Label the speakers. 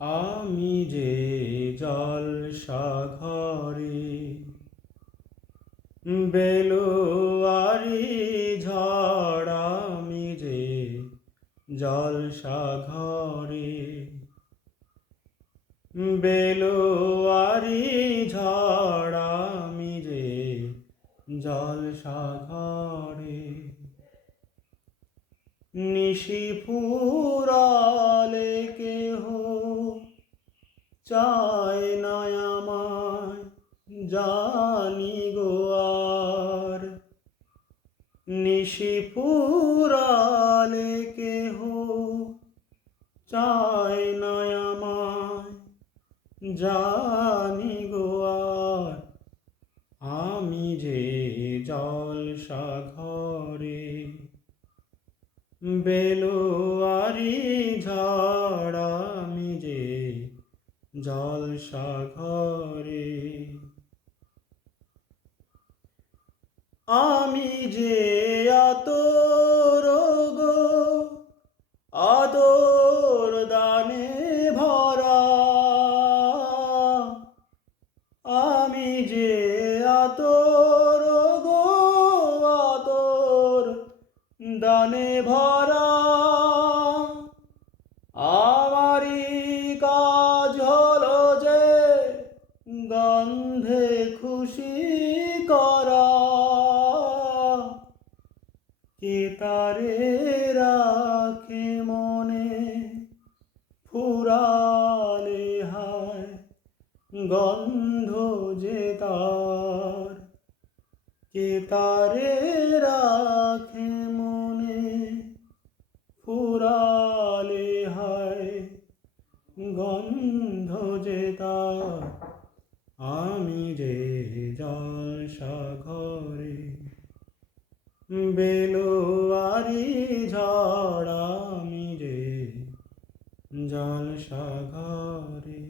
Speaker 1: আমি যে জল সাগরে বেলুয়ারি ঝড়, আমি যে জল সাগরে বেলুয়ারি ঝড়, আমি যে জল সাগরে নিশি ফুরালে কেহ চায় না আমায়, জানি গো আর। নিশি ফুরালে কেহ চায় না আমায়, জানি গো আর। আমি যে জল সাগরে বেলোয়ারি ঝড় জল সাগরে। আমি যে আতর রোগ আদর দানে ভরা। আমি যে আতর গো আতর দানে ভরা। খুশি করা। কে তারে রাখে মনে? ফুরালে হায় গন্ধ যে তার। কে তারে রাখে মনে? ফুরালে হায় গন্ধ যে তার। আমি যে জল সাগরে বেলোয়ারি ঝড় আমি যে জল সাগরে